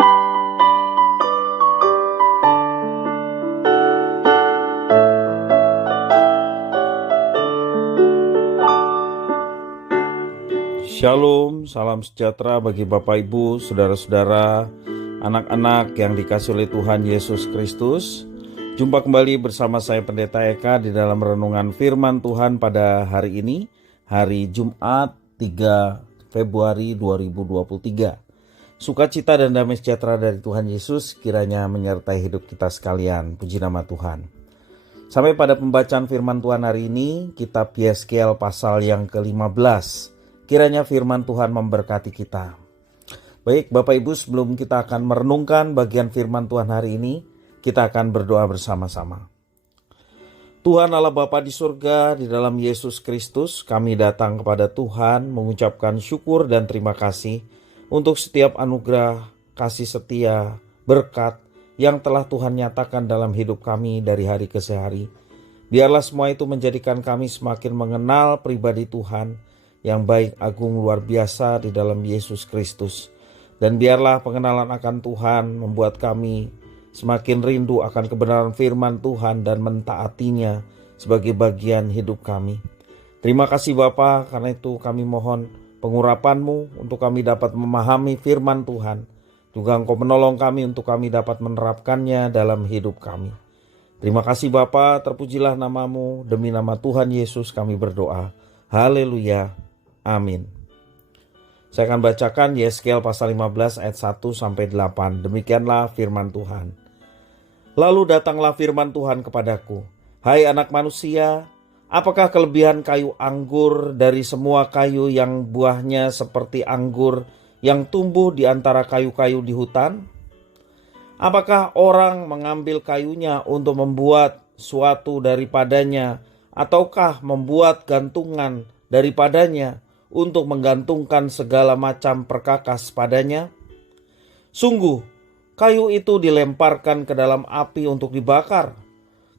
Shalom, salam sejahtera bagi Bapak Ibu, saudara-saudara, anak-anak yang dikasihi oleh Tuhan Yesus Kristus. Jumpa kembali bersama saya Pendeta Eka di dalam renungan firman Tuhan pada hari ini, hari Jumat 3 Februari 2023. Sukacita dan damai sejahtera dari Tuhan Yesus kiranya menyertai hidup kita sekalian. Puji nama Tuhan. Sampai pada pembacaan firman Tuhan hari ini, kitab Yeskiel pasal yang ke-15. Kiranya firman Tuhan memberkati kita. Baik Bapak Ibu, sebelum kita akan merenungkan bagian firman Tuhan hari ini, kita akan berdoa bersama-sama. Tuhan Allah Bapa di surga, di dalam Yesus Kristus, kami datang kepada Tuhan mengucapkan syukur dan terima kasih untuk setiap anugerah, kasih setia, berkat yang telah Tuhan nyatakan dalam hidup kami dari hari ke hari. Biarlah semua itu menjadikan kami semakin mengenal pribadi Tuhan yang baik, agung, luar biasa di dalam Yesus Kristus. Dan biarlah pengenalan akan Tuhan membuat kami semakin rindu akan kebenaran firman Tuhan dan mentaatinya sebagai bagian hidup kami. Terima kasih Bapa, karena itu kami mohon pengurapan-Mu untuk kami dapat memahami firman Tuhan. Juga Engkau menolong kami untuk kami dapat menerapkannya dalam hidup kami. Terima kasih Bapa, terpujilah nama-Mu, demi nama Tuhan Yesus kami berdoa. Haleluya. Amin. Saya akan bacakan Yeskiel pasal 15 ayat 1-8. Demikianlah firman Tuhan. Lalu datanglah firman Tuhan kepadaku. Hai anak manusia, apakah kelebihan kayu anggur dari semua kayu yang buahnya seperti anggur yang tumbuh di antara kayu-kayu di hutan? Apakah orang mengambil kayunya untuk membuat suatu daripadanya, ataukah membuat gantungan daripadanya untuk menggantungkan segala macam perkakas padanya? Sungguh, kayu itu dilemparkan ke dalam api untuk dibakar.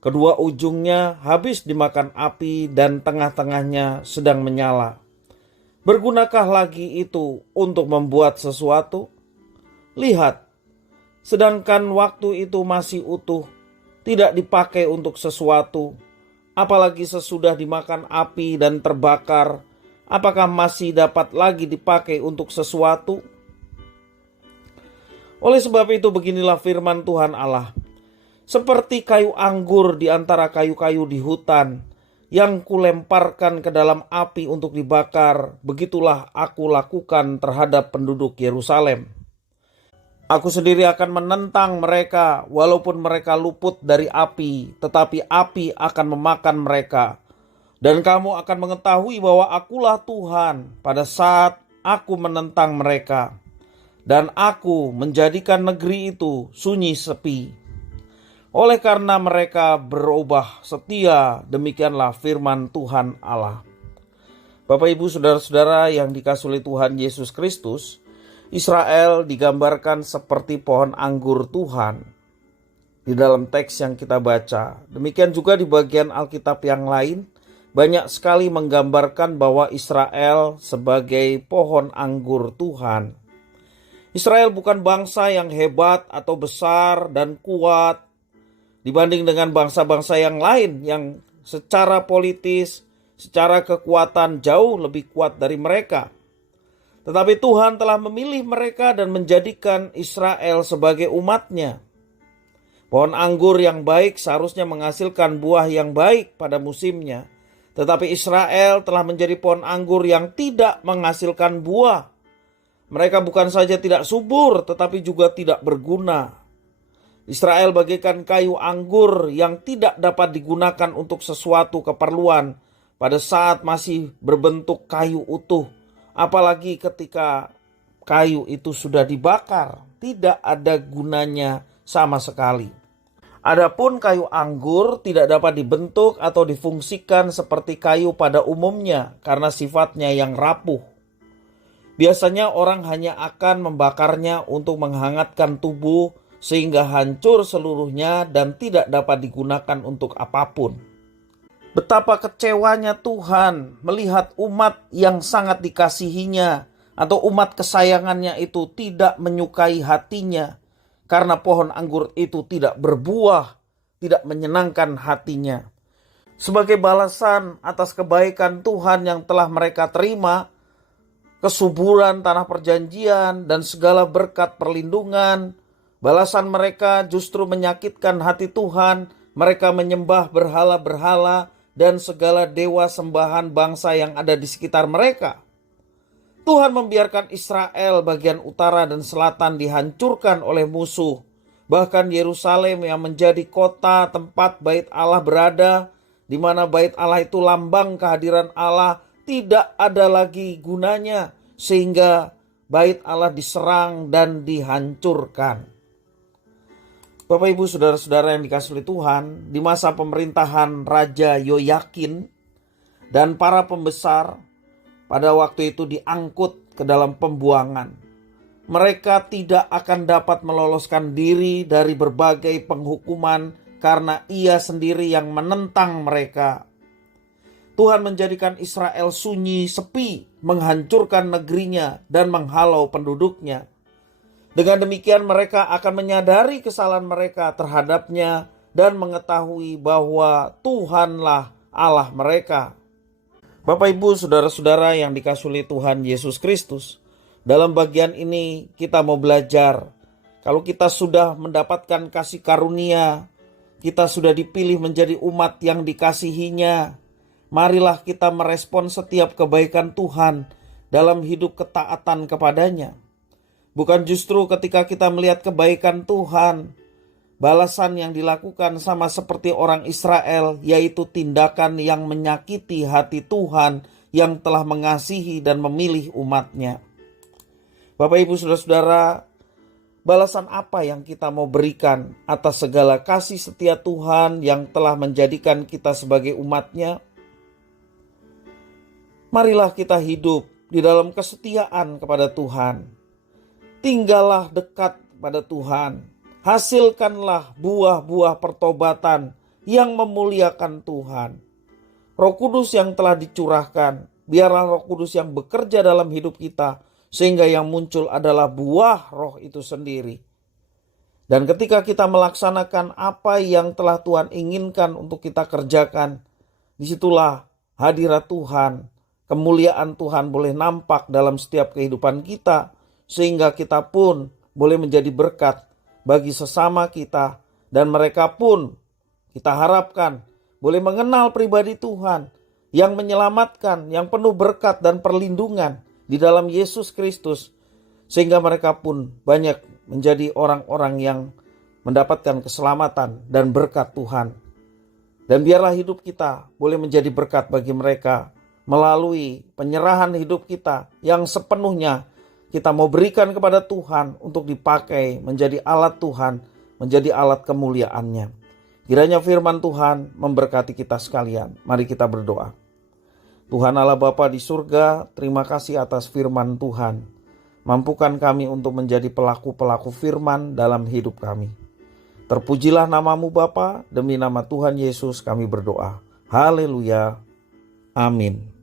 Kedua ujungnya habis dimakan api dan tengah-tengahnya sedang menyala. Bergunakah lagi itu untuk membuat sesuatu? Lihat, sedangkan waktu itu masih utuh, tidak dipakai untuk sesuatu, apalagi sesudah dimakan api dan terbakar, apakah masih dapat lagi dipakai untuk sesuatu? Oleh sebab itu beginilah firman Tuhan Allah. Seperti kayu anggur di antara kayu-kayu di hutan yang kulemparkan ke dalam api untuk dibakar, begitulah aku lakukan terhadap penduduk Yerusalem. Aku sendiri akan menentang mereka walaupun mereka luput dari api, tetapi api akan memakan mereka. Dan kamu akan mengetahui bahwa akulah Tuhan pada saat aku menentang mereka. Dan aku menjadikan negeri itu sunyi sepi. Oleh karena mereka berubah setia, demikianlah firman Tuhan Allah. Bapak Ibu saudara-saudara yang dikasihi oleh Tuhan Yesus Kristus, Israel digambarkan seperti pohon anggur Tuhan di dalam teks yang kita baca. Demikian juga di bagian Alkitab yang lain, banyak sekali menggambarkan bahwa Israel sebagai pohon anggur Tuhan. Israel bukan bangsa yang hebat atau besar dan kuat dibanding dengan bangsa-bangsa yang lain yang secara politis, secara kekuatan jauh lebih kuat dari mereka. Tetapi Tuhan telah memilih mereka dan menjadikan Israel sebagai umatnya. Pohon anggur yang baik seharusnya menghasilkan buah yang baik pada musimnya. Tetapi Israel telah menjadi pohon anggur yang tidak menghasilkan buah. Mereka bukan saja tidak subur, tetapi juga tidak berguna. Israel bagaikan kayu anggur yang tidak dapat digunakan untuk sesuatu keperluan pada saat masih berbentuk kayu utuh. Apalagi ketika kayu itu sudah dibakar, tidak ada gunanya sama sekali. Adapun kayu anggur tidak dapat dibentuk atau difungsikan seperti kayu pada umumnya karena sifatnya yang rapuh. Biasanya orang hanya akan membakarnya untuk menghangatkan tubuh sehingga hancur seluruhnya dan tidak dapat digunakan untuk apapun. Betapa kecewanya Tuhan melihat umat yang sangat dikasihinya atau umat kesayangannya itu tidak menyukai hatinya karena pohon anggur itu tidak berbuah, tidak menyenangkan hatinya. Sebagai balasan atas kebaikan Tuhan yang telah mereka terima, kesuburan tanah perjanjian dan segala berkat perlindungan, balasan mereka justru menyakitkan hati Tuhan. Mereka menyembah berhala-berhala dan segala dewa sembahan bangsa yang ada di sekitar mereka. Tuhan membiarkan Israel bagian utara dan selatan dihancurkan oleh musuh. Bahkan Yerusalem yang menjadi kota tempat bait Allah berada, di mana bait Allah itu lambang kehadiran Allah, tidak ada lagi gunanya, sehingga bait Allah diserang dan dihancurkan. Bapak Ibu saudara-saudara yang dikasihi oleh Tuhan, di masa pemerintahan Raja Yoyakin dan para pembesar pada waktu itu diangkut ke dalam pembuangan. Mereka tidak akan dapat meloloskan diri dari berbagai penghukuman karena ia sendiri yang menentang mereka. Tuhan menjadikan Israel sunyi, sepi, menghancurkan negerinya dan menghalau penduduknya. Dengan demikian mereka akan menyadari kesalahan mereka terhadapnya dan mengetahui bahwa Tuhanlah Allah mereka. Bapak Ibu saudara-saudara yang dikasihi Tuhan Yesus Kristus, dalam bagian ini kita mau belajar. Kalau kita sudah mendapatkan kasih karunia, kita sudah dipilih menjadi umat yang dikasihinya, marilah kita merespon setiap kebaikan Tuhan dalam hidup ketaatan kepadanya. Bukan justru ketika kita melihat kebaikan Tuhan, balasan yang dilakukan sama seperti orang Israel, yaitu tindakan yang menyakiti hati Tuhan yang telah mengasihi dan memilih umatnya. Bapak Ibu saudara-saudara, balasan apa yang kita mau berikan atas segala kasih setia Tuhan yang telah menjadikan kita sebagai umatnya? Marilah kita hidup di dalam kesetiaan kepada Tuhan. Tinggallah dekat pada Tuhan. Hasilkanlah buah-buah pertobatan yang memuliakan Tuhan. Roh Kudus yang telah dicurahkan, biarlah Roh Kudus yang bekerja dalam hidup kita, sehingga yang muncul adalah buah Roh itu sendiri. Dan ketika kita melaksanakan apa yang telah Tuhan inginkan untuk kita kerjakan, disitulah hadirat Tuhan, kemuliaan Tuhan boleh nampak dalam setiap kehidupan kita, sehingga kita pun boleh menjadi berkat bagi sesama kita, dan mereka pun kita harapkan boleh mengenal pribadi Tuhan yang menyelamatkan, yang penuh berkat dan perlindungan di dalam Yesus Kristus, sehingga mereka pun banyak menjadi orang-orang yang mendapatkan keselamatan dan berkat Tuhan. Dan biarlah hidup kita boleh menjadi berkat bagi mereka melalui penyerahan hidup kita yang sepenuhnya kita mau berikan kepada Tuhan untuk dipakai menjadi alat Tuhan, menjadi alat kemuliaannya. Kiranya firman Tuhan memberkati kita sekalian. Mari kita berdoa. Tuhan Allah Bapa di surga, terima kasih atas firman Tuhan. Mampukan kami untuk menjadi pelaku-pelaku firman dalam hidup kami. Terpujilah namamu Bapa, demi nama Tuhan Yesus kami berdoa. Haleluya. Amin.